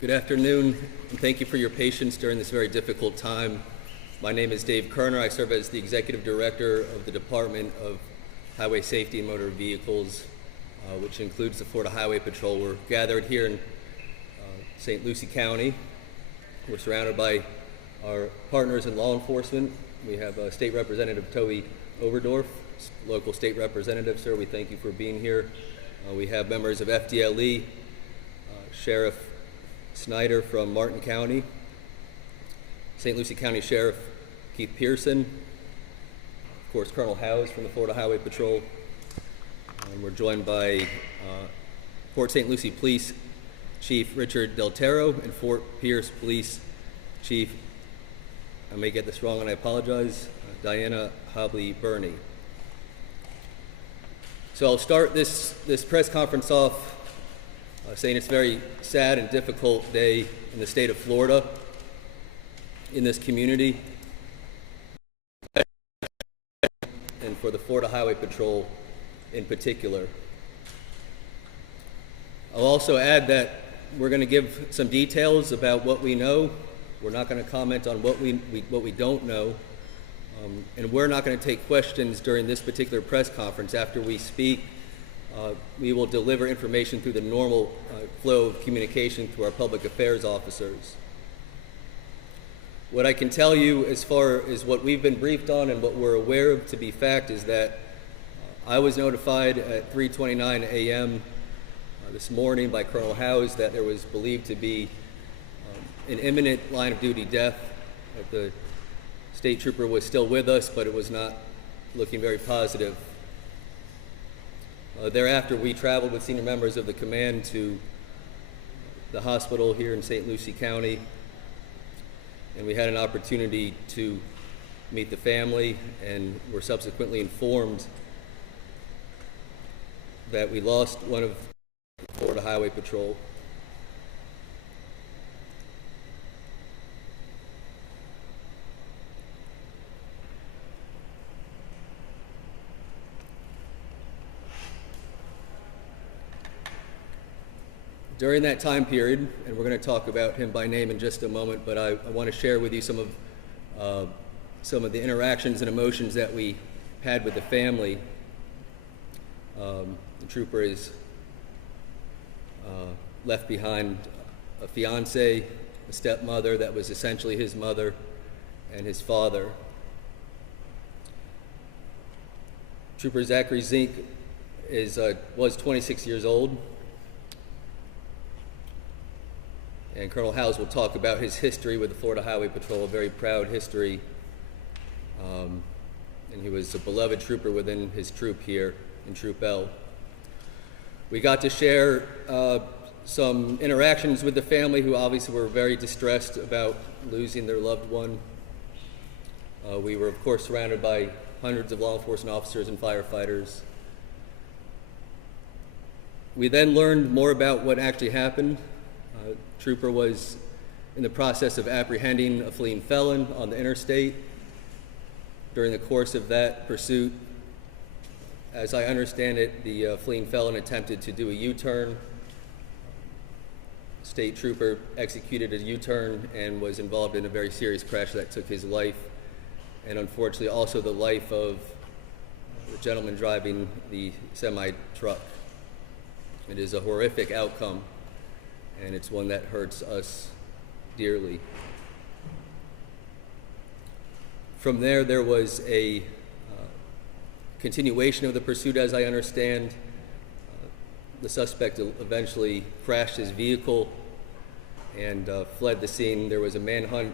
Good afternoon, and thank you for your patience during this very difficult time. My name is Dave Kerner. I serve as the Executive Director of the Department of Highway Safety and Motor Vehicles, which includes the Florida Highway Patrol. We're gathered here in St. Lucie County. We're surrounded by our partners in law enforcement. We have State Representative Toby Oberdorf, local state representative. Sir, we thank you for being here. We have members of FDLE, Sheriff Snyder from Martin County, St. Lucie County Sheriff Keith Pearson, of course Colonel Howes from the Florida Highway Patrol, and we're joined by Port St. Lucie Police Chief Richard Del Tero and Fort Pierce Police Chief, I may get this wrong and I apologize, Diana Hobley-Burney. So I'll start this press conference off saying it's a very sad and difficult day in the state of Florida, in this community, and for the Florida Highway Patrol in particular. I'll also add that we're going to give some details about what we know. We're not going to comment on what we don't know, and we're not going to take questions during this particular press conference. After we speak, we will deliver information through the normal flow of communication through our public affairs officers. What I can tell you as far as what we've been briefed on and what we're aware of to be fact is that I was notified at 3:29 a.m. This morning by Colonel Howes that there was believed to be an imminent line of duty death, that the state trooper was still with us, but it was not looking very positive. Thereafter, we traveled with senior members of the command to the hospital here in St. Lucie County, and we had an opportunity to meet the family, and were subsequently informed that we lost one of the Florida Highway Patrol. During that time period, and we're going to talk about him by name in just a moment, but I want to share with you some of the interactions and emotions that we had with the family. The trooper is left behind a fiance, a stepmother that was essentially his mother, and his father. Trooper Zachary Zink was 26 years old. And Colonel Howes will talk about his history with the Florida Highway Patrol, a very proud history. And he was a beloved trooper within his troop here in Troop L. We got to share some interactions with the family, who obviously were very distressed about losing their loved one. We were, of course, surrounded by hundreds of law enforcement officers and firefighters. We then learned more about what actually happened. Trooper was in the process of apprehending a fleeing felon on the Interstate. During the course of that pursuit, as I understand it, the fleeing felon attempted to do a U-turn. State trooper executed a U-turn and was involved in a very serious crash that took his life, and unfortunately also the life of the gentleman driving the semi-truck. It is a horrific outcome, and it's one that hurts us dearly. From there was a continuation of the pursuit, as I understand. The suspect eventually crashed his vehicle and fled the scene. There was a manhunt.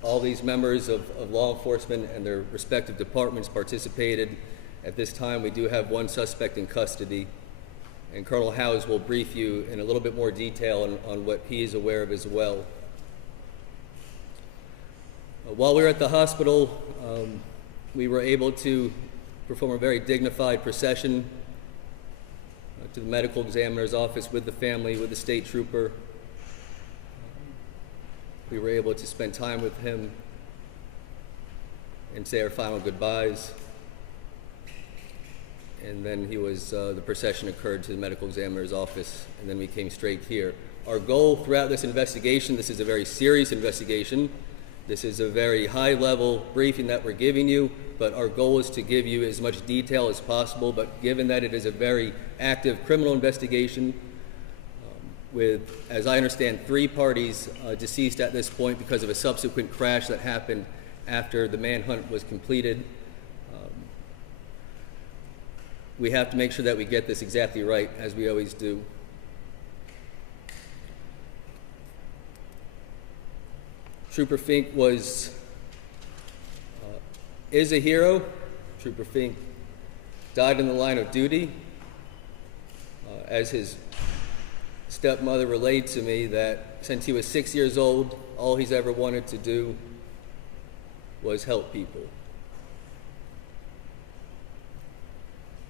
All these members of law enforcement and their respective departments participated. At this time, we do have one suspect in custody, and Colonel Howes will brief you in a little bit more detail on what he is aware of as well. While we were at the hospital, we were able to perform a very dignified procession to the medical examiner's office with the family, with the state trooper. We were able to spend time with him and say our final goodbyes. And then the procession occurred to the medical examiner's office, and then we came straight here. Our goal throughout this investigation, this is a very serious investigation. This is a very high-level briefing that we're giving you, but our goal is to give you as much detail as possible. But given that it is a very active criminal investigation with, as I understand, 3 parties deceased at this point because of a subsequent crash that happened after the manhunt was completed, we have to make sure that we get this exactly right, as we always do. Trooper Fink is a hero. Trooper Fink died in the line of duty. As his stepmother relayed to me, that since he was 6 years old, all he's ever wanted to do was help people.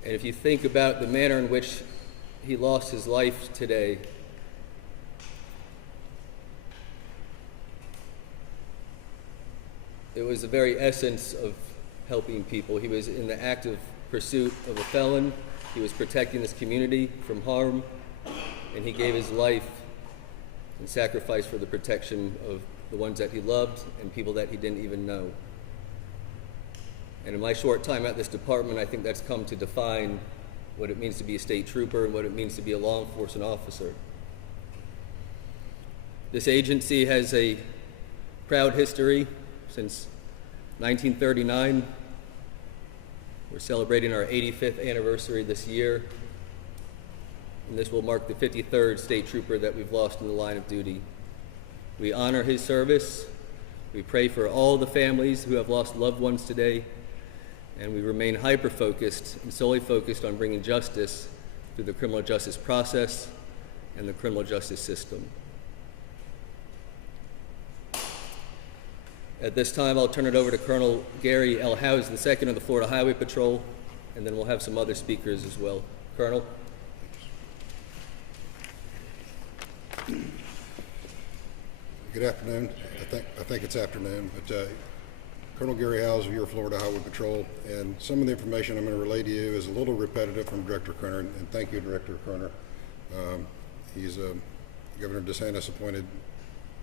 And if you think about the manner in which he lost his life today, it was the very essence of helping people. He was in the active pursuit of a felon. He was protecting this community from harm, and he gave his life and sacrifice for the protection of the ones that he loved and people that he didn't even know. And in my short time at this department, I think that's come to define what it means to be a state trooper and what it means to be a law enforcement officer. This agency has a proud history since 1939. We're celebrating our 85th anniversary this year, and this will mark the 53rd state trooper that we've lost in the line of duty. We honor his service. We pray for all the families who have lost loved ones today, and we remain hyper-focused and solely focused on bringing justice through the criminal justice process and the criminal justice system. At this time, I'll turn it over to Colonel Gary L. Howes II of the Florida Highway Patrol, and then we'll have some other speakers as well. Colonel? Good afternoon. I think it's afternoon, but Colonel Gary Howes of your Florida Highway Patrol, and some of the information I'm going to relay to you is a little repetitive from Director Kerner, and thank you, Director Kerner. He's Governor DeSantis appointed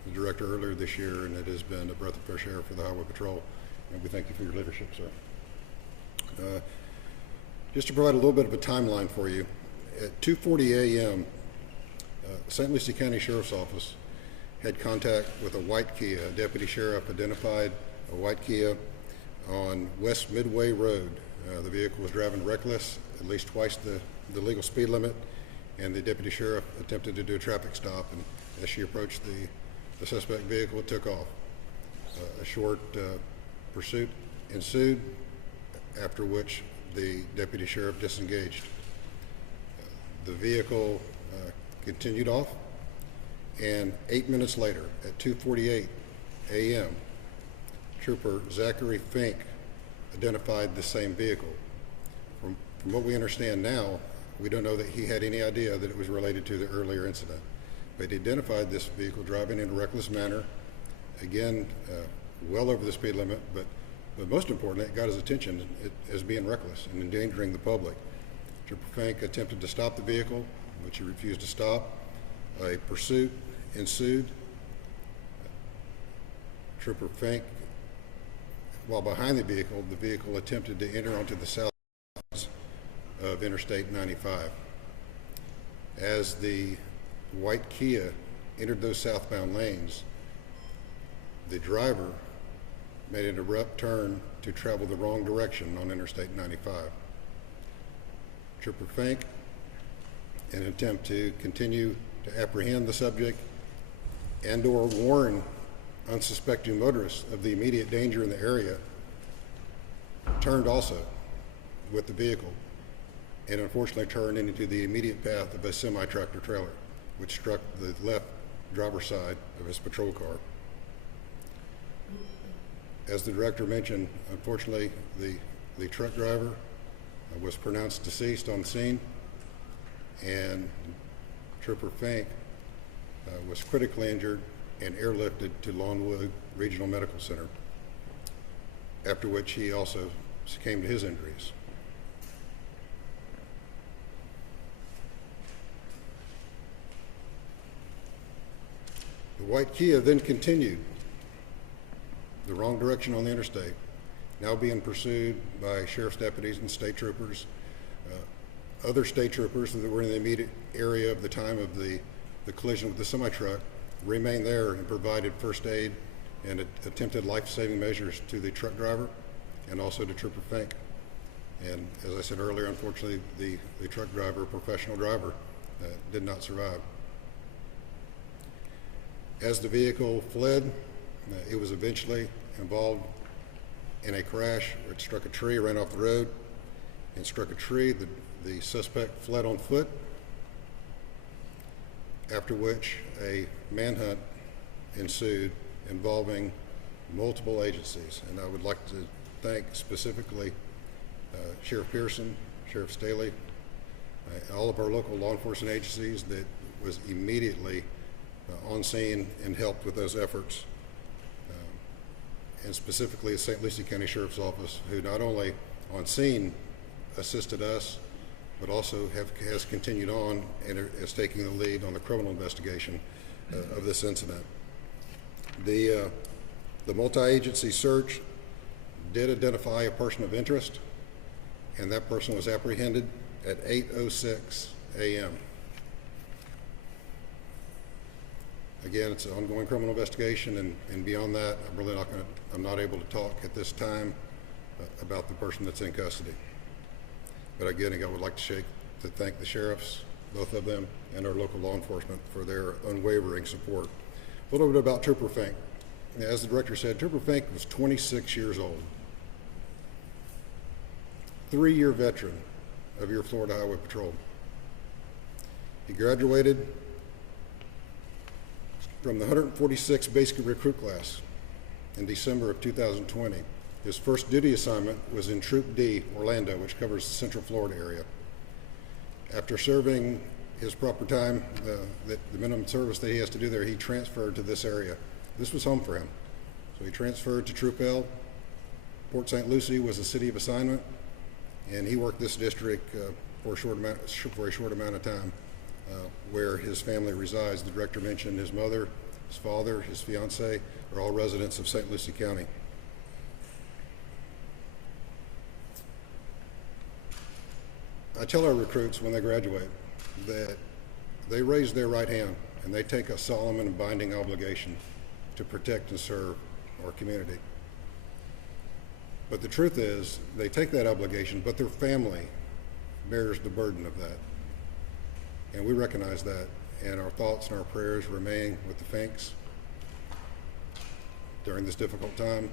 the director earlier this year, and it has been a breath of fresh air for the Highway Patrol, and we thank you for your leadership, sir. Just to provide a little bit of a timeline for you, at 2:40 a.m., St. Lucie County Sheriff's Office had contact with a white Kia. A deputy sheriff identified a white Kia on West Midway Road. The vehicle was driving reckless, at least twice the legal speed limit, and the deputy sheriff attempted to do a traffic stop, and as she approached the suspect vehicle, it took off. A short pursuit ensued, after which the deputy sheriff disengaged. The vehicle continued off, and 8 minutes later, at 2:48 a.m., Trooper Zachary Fink identified the same vehicle. From what we understand now, we don't know that he had any idea that it was related to the earlier incident. But he identified this vehicle driving in a reckless manner, again, well over the speed limit, but most importantly, it got his attention as being reckless and endangering the public. Trooper Fink attempted to stop the vehicle, which he refused to stop. A pursuit ensued. Trooper Fink, while behind the vehicle attempted to enter onto the south of Interstate 95. As the white Kia entered those southbound lanes, the driver made an abrupt turn to travel the wrong direction on Interstate 95. Trooper Fink, in an attempt to continue to apprehend the subject and or warn unsuspecting motorists of the immediate danger in the area, turned also with the vehicle and unfortunately turned into the immediate path of a semi-tractor trailer, which struck the left driver's side of his patrol car. As the director mentioned, unfortunately, the truck driver was pronounced deceased on the scene, and Trooper Fink was critically injured and airlifted to Longwood Regional Medical Center, after which he also succumbed to his injuries. The white Kia then continued the wrong direction on the interstate, now being pursued by sheriff's deputies and state troopers. Other state troopers that were in the immediate area of the time of the collision with the semi-truck remained there and provided first aid and attempted life-saving measures to the truck driver and also to Trooper Fink. And as I said earlier, unfortunately, the truck driver, professional driver, did not survive. As the vehicle fled, it was eventually involved in a crash where it struck a tree, ran off the road, and struck a tree. The suspect fled on foot, after which a manhunt ensued involving multiple agencies. And I would like to thank specifically Sheriff Pearson, Sheriff Staley, all of our local law enforcement agencies that was immediately on scene and helped with those efforts. And specifically the St. Lucie County Sheriff's Office, who not only on scene assisted us, but also has continued on and is taking the lead on the criminal investigation of this incident. The multi-agency search did identify a person of interest, and that person was apprehended at 8:06 a.m. Again, it's an ongoing criminal investigation, and beyond that, I'm not able to talk at this time about the person that's in custody. But again, I would like to thank the sheriffs, both of them, and our local law enforcement for their unwavering support. A little bit about Trooper Fink. As the director said, Trooper Fink was 26 years old, 3-year veteran of your Florida Highway Patrol. He graduated from the 146 basic recruit class in December of 2020. His first duty assignment was in Troop D, Orlando, which covers the Central Florida area. After serving his proper time, the minimum service that he has to do there, he transferred to this area. This was home for him. So he transferred to Troop L. Port St. Lucie was a city of assignment, and he worked this district for a short amount of time, where his family resides. The director mentioned his mother, his father, his fiance are all residents of St. Lucie County. I tell our recruits when they graduate that they raise their right hand and they take a solemn and binding obligation to protect and serve our community. But the truth is, they take that obligation, but their family bears the burden of that. And we recognize that, and our thoughts and our prayers remain with the Finks during this difficult time,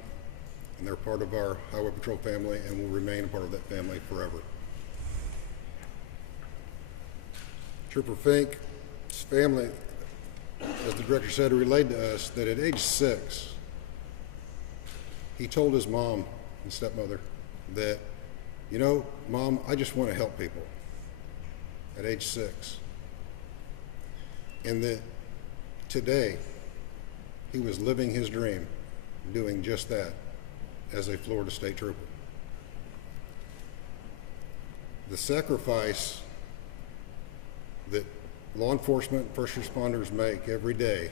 and they're part of our Highway Patrol family and will remain a part of that family forever. Trooper Fink's family, as the director said, relayed to us that at age 6, he told his mom and stepmother that, you know, Mom, I just want to help people at age 6. And that today he was living his dream, doing just that as a Florida State Trooper. The sacrifice that law enforcement, first responders make every day,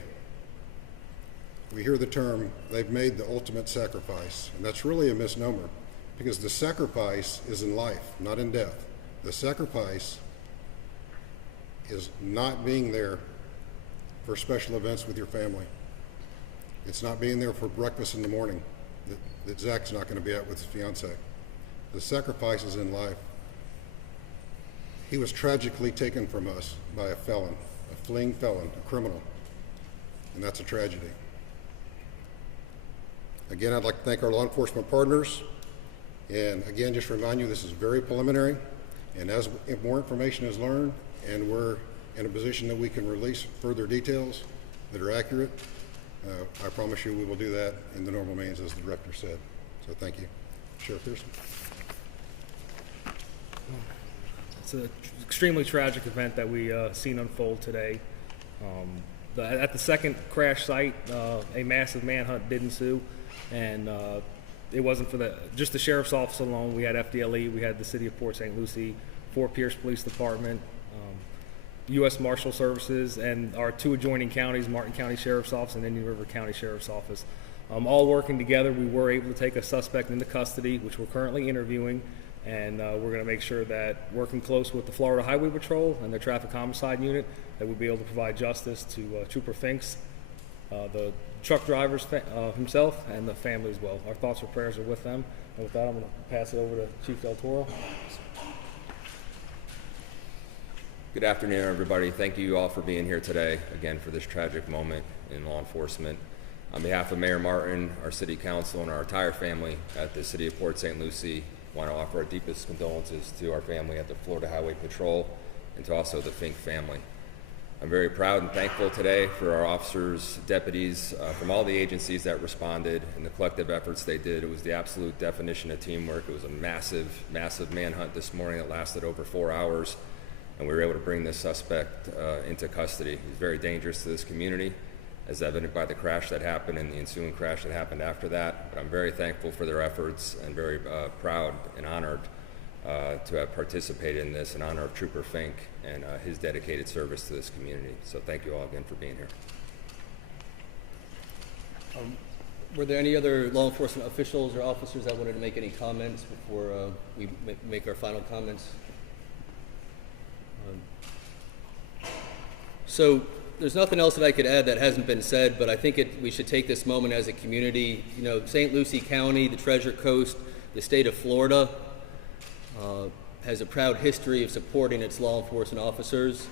we hear the term, they've made the ultimate sacrifice, and that's really a misnomer, because the sacrifice is in life, not in death. The sacrifice is not being there for special events with your family. It's not being there for breakfast in the morning that Zach's not going to be at with his fiance. The sacrifice is in life. He was tragically taken from us by a felon, a fleeing felon, a criminal, and that's a tragedy. Again, I'd like to thank our law enforcement partners, and again, just remind you this is very preliminary, and as more information is learned and we're in a position that we can release further details that are accurate, I promise you we will do that in the normal means, as the director said. So thank you. Sheriff Pearson. It's an extremely tragic event that we seen unfold today. At the second crash site, a massive manhunt did ensue, and it wasn't for just the sheriff's office alone. We had FDLE, we had the city of Port St. Lucie, Fort Pierce Police Department, U.S. Marshal Services and our 2 adjoining counties, Martin County Sheriff's Office and Indian River County Sheriff's Office. All working together, we were able to take a suspect into custody, which we're currently interviewing, and we're going to make sure that, working close with the Florida Highway Patrol and their Traffic Homicide Unit, that we'll be able to provide justice to Trooper Finks, the truck driver himself, and the family as well. Our thoughts and prayers are with them. And with that, I'm going to pass it over to Chief Del Toro. Good afternoon, everybody. Thank you all for being here today, again, for this tragic moment in law enforcement. On behalf of Mayor Martin, our City Council, and our entire family at the City of Port St. Lucie, I want to offer our deepest condolences to our family at the Florida Highway Patrol and to also the Fink family. I'm very proud and thankful today for our officers, deputies from all the agencies that responded and the collective efforts they did. It was the absolute definition of teamwork. It was a massive, massive manhunt this morning that lasted over 4 hours, and we were able to bring this suspect into custody. He's very dangerous to this community, as evident by the crash that happened and the ensuing crash that happened after that. But I'm very thankful for their efforts and very proud and honored to have participated in this in honor of Trooper Fink and his dedicated service to this community. So thank you all again for being here. Were there any other law enforcement officials or officers that wanted to make any comments before we make our final comments? So there's nothing else that I could add that hasn't been said, but I think we should take this moment as a community. You know, St. Lucie County, the Treasure Coast, the state of Florida has a proud history of supporting its law enforcement officers.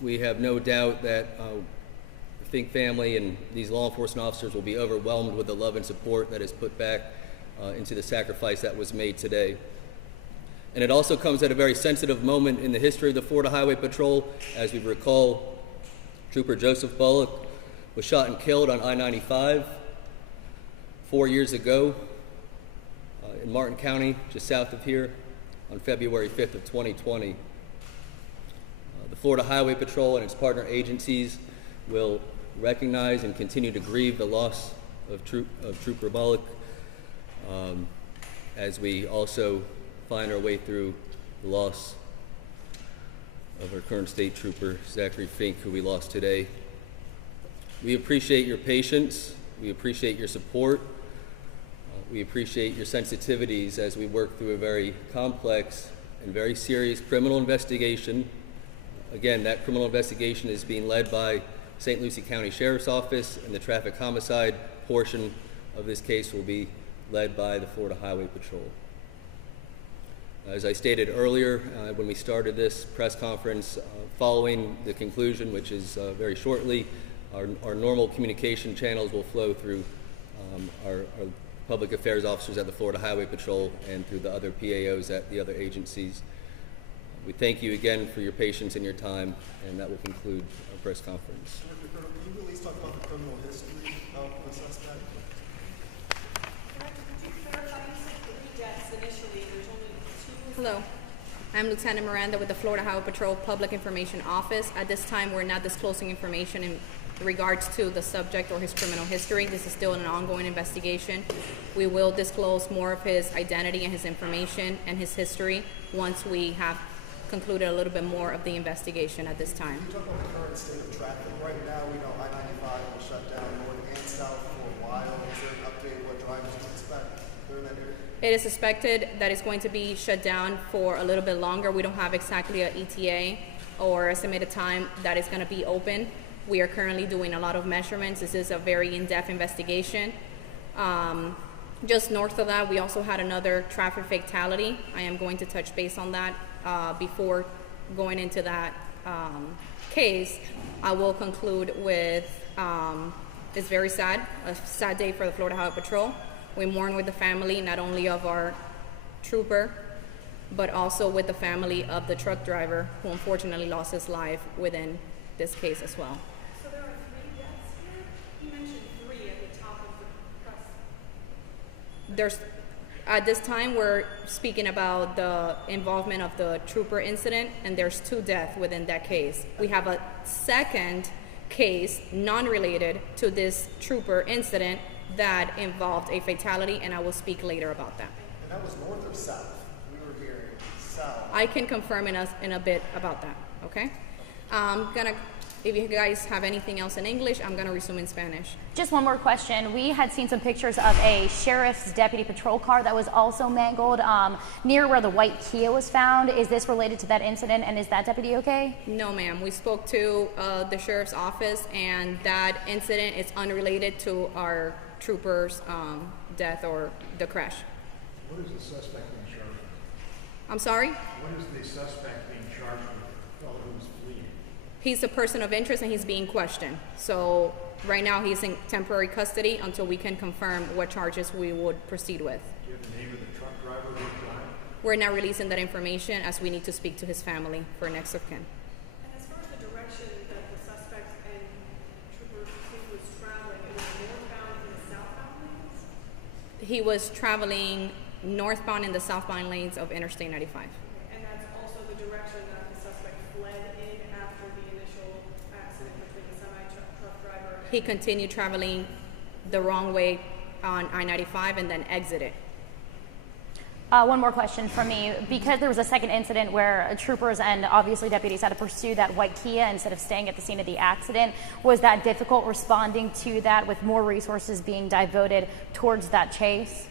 We have no doubt that the Fink family and these law enforcement officers will be overwhelmed with the love and support that is put back into the sacrifice that was made today. And it also comes at a very sensitive moment in the history of the Florida Highway Patrol. As we recall, Trooper Joseph Bullock was shot and killed on I-95 4 years ago in Martin County, just south of here, on February 5th of 2020. The Florida Highway Patrol and its partner agencies will recognize and continue to grieve the loss of Trooper Bullock as we also find our way through the loss of our current state trooper, Zachary Fink, who we lost today. We appreciate your patience. We appreciate your support. We appreciate your sensitivities as we work through a very complex and very serious criminal investigation. Again, that criminal investigation is being led by St. Lucie County Sheriff's Office, and the traffic homicide portion of this case will be led by the Florida Highway Patrol. As I stated earlier, when we started this press conference, following the conclusion, which is very shortly, our normal communication channels will flow through our public affairs officers at the Florida Highway Patrol and through the other PAOs at the other agencies. We thank you again for your patience and your time, and that will conclude our press conference. Director Colonel, can you at least talk about the criminal history of the suspect? Director, could you clarify, you said 3 deaths initially, there's only 2? Hello, I'm Lieutenant Miranda with the Florida Highway Patrol Public Information Office. At this time, we're not disclosing information in regards to the subject or his criminal history. This is still an ongoing investigation. We will disclose more of his identity and his information and his history once we have concluded a little bit more of the investigation at this time. Can you talk about the current state of traffic? Right now, we know I-95 was shut down north and south for a while. Is there an update what drivers can expect during that area? It is suspected that it's going to be shut down for a little bit longer. We don't have exactly an ETA or estimated time that it's going to be open. We are currently doing a lot of measurements. This is a very in-depth investigation. Just north of that, we also had another traffic fatality. I am going to touch base on that before going into that case. I will conclude with, it's very sad, a sad day for the Florida Highway Patrol. We mourn with the family, not only of our trooper, but also with the family of the truck driver who unfortunately lost his life within this case as well. So there are 3 deaths here? You mentioned 3 at the top of the press. There's, at this time, we're speaking about the involvement of the trooper incident, and there's 2 deaths within that case. We have a second case, non-related to this trooper incident, that involved a fatality, and I will speak later about that. And that was north or south? We were hearing south. I can confirm in a bit about that. Okay? If you guys have anything else in English, I'm gonna resume in Spanish. Just one more question. We had seen some pictures of a sheriff's deputy patrol car that was also mangled near where the white Kia was found. Is this related to that incident, and is that deputy okay? No, ma'am. We spoke to the sheriff's office, and that incident is unrelated to our trooper's death or the crash. What is the suspect being charged with? I'm sorry? What is the suspect being charged with? The fellow who's fleeing. He's a person of interest and he's being questioned. So right now he's in temporary custody until we can confirm what charges we would proceed with. Do you have the name of the truck driver who died? We're not releasing that information as we need to speak to his family for next of kin. And as far as the direction that the suspect and Trooper King was traveling, it was northbound in the southbound lanes? He was traveling northbound in the southbound lanes of Interstate 95. And that's also the direction that the suspect fled in after the initial accident between the semi-truck driver and He continued traveling the wrong way on I-95 and then exited. One more question from me. Because there was a second incident where troopers and obviously deputies had to pursue that white Kia instead of staying at the scene of the accident, was that difficult responding to that with more resources being devoted towards that chase?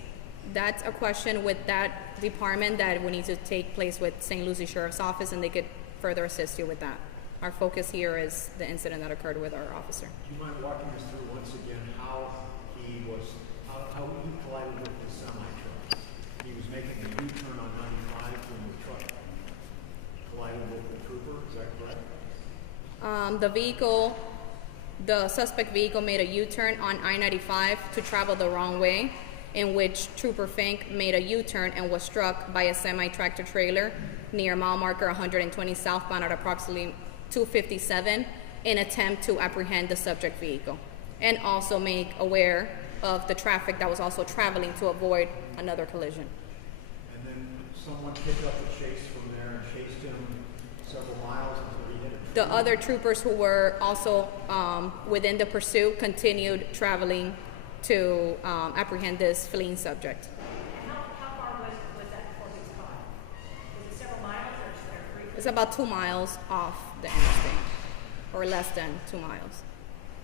That's a question with that department that would need to take place with St. Lucie Sheriff's Office, and they could further assist you with that. Our focus here is the incident that occurred with our officer. Do you mind walking us through once again how he collided with the semi-truck? He was making a U-turn on 95 when the truck collided with the trooper, is that correct? The suspect vehicle made a U-turn on I-95 to travel the wrong way, in which Trooper Fink made a U-turn and was struck by a semi-tractor trailer near mile marker 120 southbound at approximately 257 in attempt to apprehend the subject vehicle, and also make aware of the traffic that was also traveling to avoid another collision. And then someone picked up the chase from there and chased him several miles until he hit a tree. The other troopers who were also within the pursuit continued traveling to apprehend this fleeing subject. And how far was that before he was caught? Was it several miles or just like 3? It's about 2 miles off the interstate, or less than 2 miles.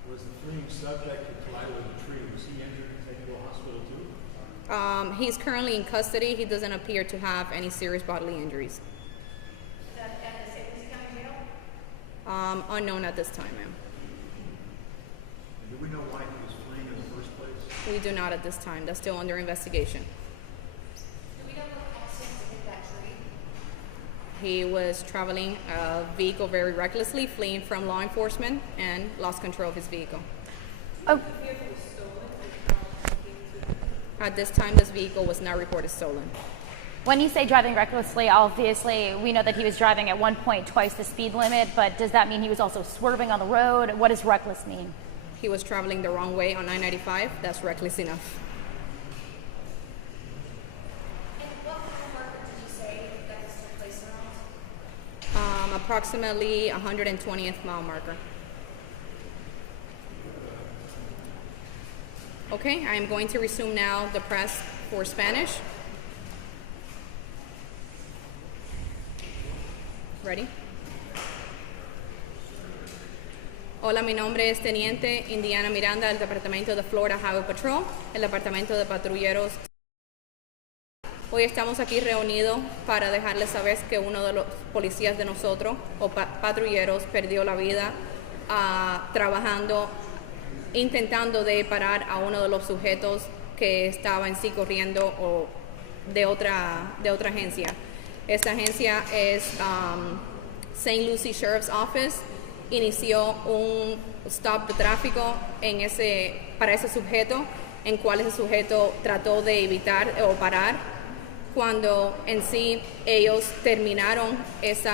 Was the fleeing subject who collided with the tree, was he injured and taken to a hospital too? He's currently in custody. He doesn't appear to have any serious bodily injuries. Is that at the St. Lucie County Jail? Unknown at this time, ma'am. And do we know why he was fleeing in the first place? We do not at this time. That's still under investigation. Do we know what caused him to hit that tree? He was traveling a vehicle very recklessly, fleeing from law enforcement, and lost control of his vehicle. Oh, At this time, this vehicle was not reported stolen. when you say driving recklessly, obviously we know that he was driving at one point twice the speed limit, but does that mean he was also swerving on the road? What does reckless mean? He was traveling the wrong way on I-95. That's reckless enough. And what marker did you say that this took place around? Approximately 120th mile marker. Okay, I am going to resume now the press for Spanish. Ready? Hola, mi nombre es Teniente Indiana Miranda del Departamento de Florida Highway Patrol, el Departamento de Patrulleros. Hoy estamos aquí reunidos para dejarles saber que uno de los policías de nosotros, o patrulleros, perdió la vida trabajando, intentando de parar a uno de los sujetos que estaba en sí corriendo o de otra agencia. Esta agencia es St. Lucie Sheriff's Office. Inició un stop de tráfico para ese sujeto, en cual ese sujeto trató de evitar o parar, cuando en sí ellos terminaron ese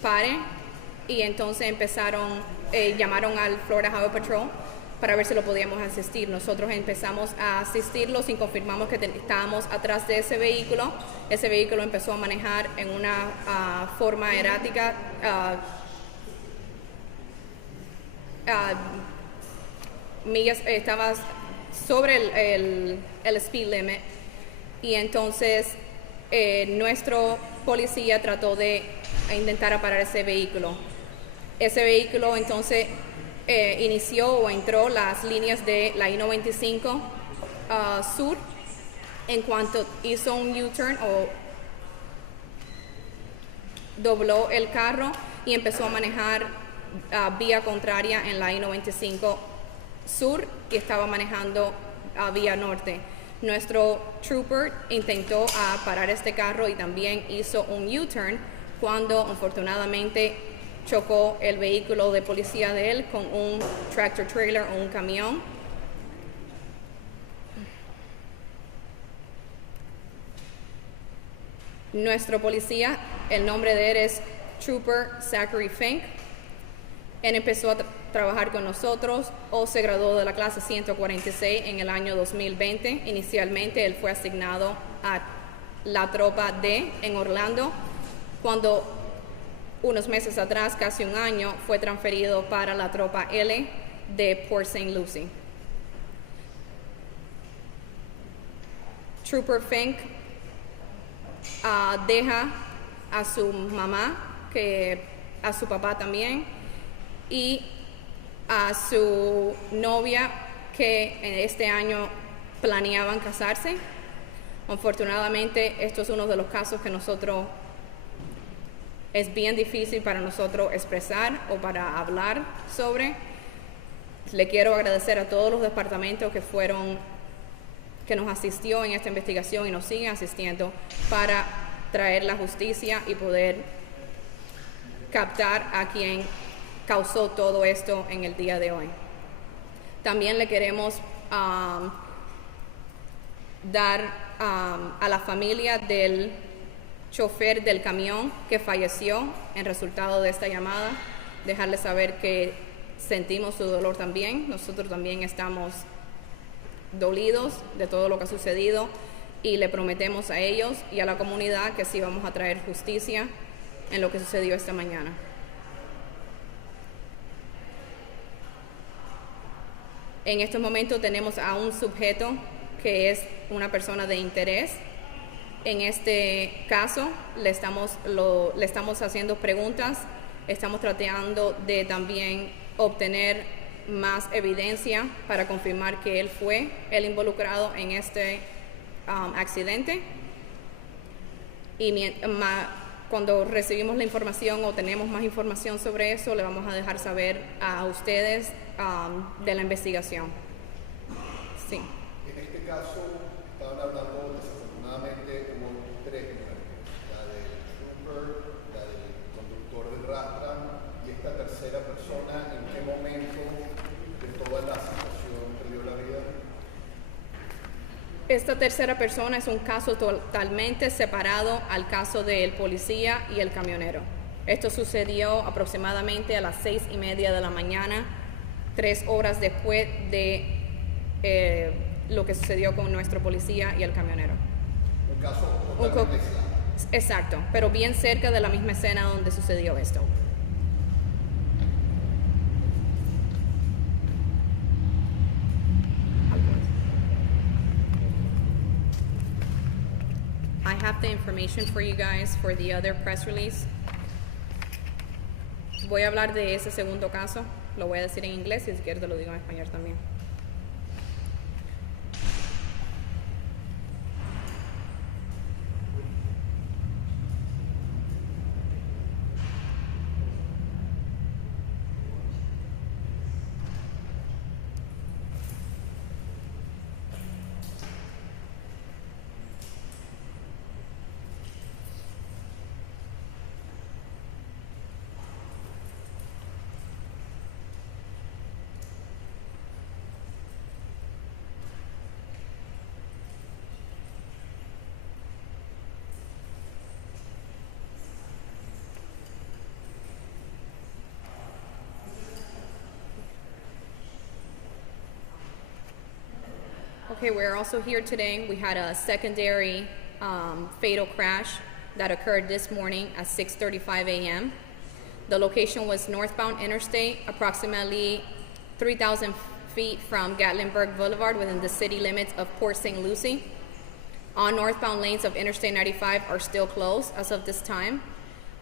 pare, y entonces llamaron al Florida Highway Patrol para ver si lo podíamos asistir. Nosotros empezamos a asistirlos y confirmamos que estábamos atrás de ese vehículo. Ese vehículo empezó a manejar en una forma errática, estaba sobre el speed limit, y entonces nuestro policía trató de intentar parar ese vehículo. Ese vehículo entonces inició o entró las líneas de la I-95 sur. En cuanto hizo un U-turn o dobló el carro y empezó a manejar vía contraria en la I-95 sur y estaba manejando a vía norte. Nuestro trooper intentó parar este carro y también hizo un U-turn cuando afortunadamente chocó el vehículo de policía de él con un tractor trailer o un camión. Nuestro policía, el nombre de él es Trooper Zachary Fink. Él empezó a trabajar con nosotros o se graduó de la clase 146 en el año 2020. Inicialmente él fue asignado a la tropa D en Orlando, cuando unos meses atrás, casi un año, fue transferido para la tropa L de Port St. Lucie. Trooper Fink deja a su mamá, a su papá también, y a su novia, que este año planeaban casarse. Afortunadamente, esto es uno de los casos que es bien difícil para nosotros expresar o para hablar sobre. Le quiero agradecer a todos los departamentos que nos asistió en esta investigación y nos siguen asistiendo para traer la justicia y poder captar a quien causó todo esto en el día de hoy. También le queremos dar a la familia del chofer del camión que falleció en resultado de esta llamada, dejarles saber que sentimos su dolor también. Nosotros también estamos dolidos de todo lo que ha sucedido y le prometemos a ellos y a la comunidad que sí vamos a traer justicia en lo que sucedió esta mañana. En estos momentos tenemos a un sujeto que es una persona de interés. En este caso le estamos haciendo preguntas, estamos tratando de también obtener más evidencia para confirmar que él fue el involucrado en este accidente. Y cuando recibimos la información o tenemos más información sobre eso, le vamos a dejar saber a ustedes de la investigación. Sí. En este caso, estaban hablando, desafortunadamente, hubo 3 muertes. La del trooper, la del conductor del Rastra y esta tercera persona. ¿En qué momento de toda la situación perdió la vida? Esta tercera persona es un caso totalmente separado al caso del policía y el camionero. Esto sucedió aproximadamente a las 6:30 de la mañana, 3 horas después de lo que sucedió con nuestro policía y el camionero. Un caso totalmente aislado. Exacto, pero bien cerca de la misma escena donde sucedió esto. I have the information for you guys for the other press release. Voy a hablar de ese segundo caso, lo voy a decir en inglés y si quieres te lo digo en español también. Okay, we're also here today. We had a secondary fatal crash that occurred this morning at 6:35 a.m. The location was northbound Interstate, approximately 3,000 feet from Gatlinburg Boulevard within the city limits of Port St. Lucie. All northbound lanes of Interstate 95 are still closed as of this time.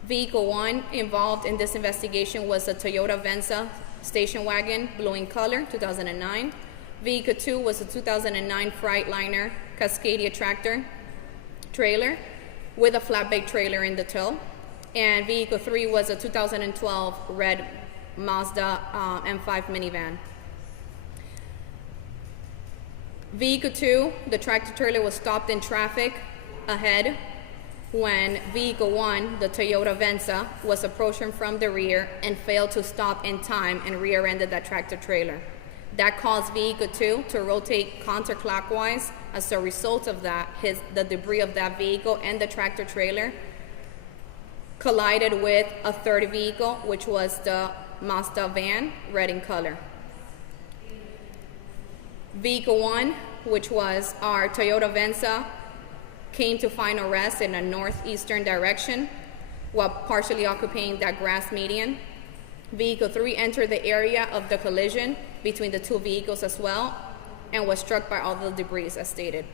Vehicle 1 involved in this investigation was a Toyota Venza station wagon, blue in color, 2009. Vehicle 2 was a 2009 Freightliner Cascadia tractor trailer with a flatbed trailer in the tow. And Vehicle 3 was a 2012 red Mazda M5 minivan. Vehicle 2, the tractor trailer, was stopped in traffic ahead when Vehicle 1, the Toyota Venza, was approaching from the rear and failed to stop in time and rear-ended that tractor trailer. That caused Vehicle 2 to rotate counterclockwise. As a result of that, the debris of that vehicle and the tractor trailer collided with a third vehicle, which was the Mazda van, red in color. Vehicle 1, which was our Toyota Venza, came to final rest in a northeastern direction while partially occupying that grass median. Vehicle 3 entered the area of the collision between the two vehicles as well and was struck by all the debris as stated.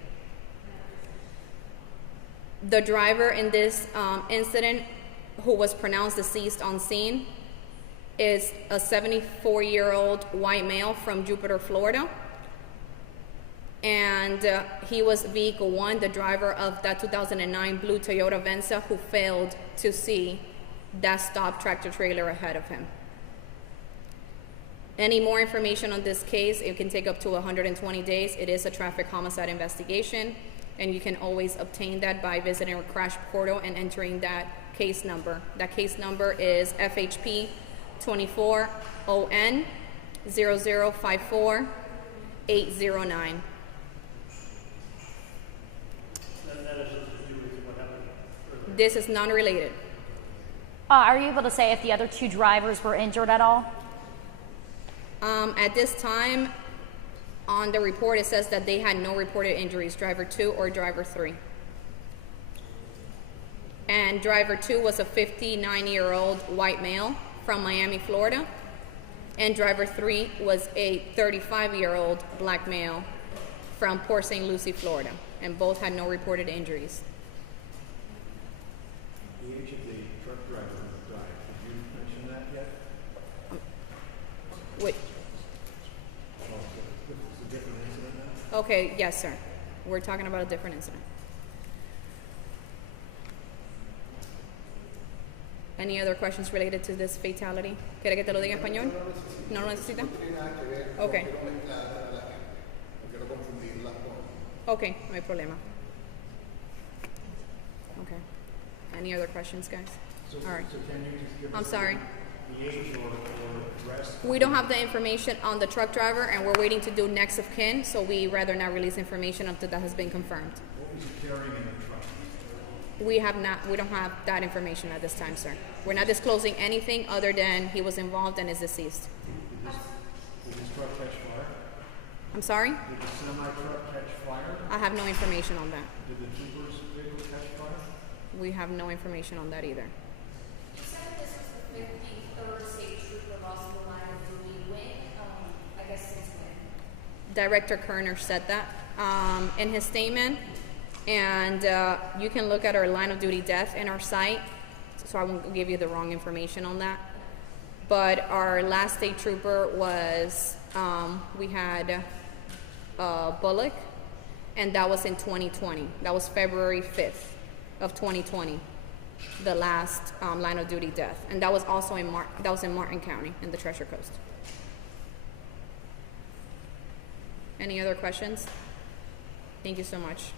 The driver in this incident, who was pronounced deceased on scene, is a 74-year-old white male from Jupiter, Florida. And he was Vehicle 1, the driver of that 2009 blue Toyota Venza, who failed to see that stopped tractor trailer ahead of him. Any more information on this case, it can take up to 120 days. It is a traffic homicide investigation, and you can always obtain that by visiting our crash portal and entering that case number. That case number is FHP 24ON 0054 809. This is non-related. Are you able to say if the other two drivers were injured at all? At this time, on the report, it says that they had no reported injuries, driver 2 or driver 3. And driver 2 was a 59-year-old white male from Miami, Florida. And driver 3 was a 35-year-old black male from Port St. Lucie, Florida. And both had no reported injuries. The age of the truck driver who died, did you mention that yet? Wait. Oh, so it's a different incident now? Okay, yes, sir. We're talking about a different incident. Any other questions related to this fatality? ¿Quiere que te lo diga en español? ¿No lo necesita? Okay. Okay, no hay problema. Okay. Any other questions, guys? All right. So can you just give I'm us sorry. the age or rest? We don't have the information on the truck driver, and we're waiting to do next of kin, so we rather not release information until that has been confirmed. What was he carrying in the truck? We don't have that information at this time, sir. We're not disclosing anything other than he was involved and is deceased. Did his truck catch fire? I'm sorry? Did the semi-truck catch fire? I have no information on that. Did the trooper's vehicle catch fire? We have no information on that either. You said that this was the 53rd state trooper lost in the line of duty. When, I guess since when? Director Kerner said that in his statement, and you can look at our line of duty death in our site, so I won't give you the wrong information on that. But our last state trooper was, we had Bullock, and that was in 2020. That was February 5th of 2020, the last line of duty death, and that was also in Martin County in the Treasure Coast. Any other questions? Thank you so much.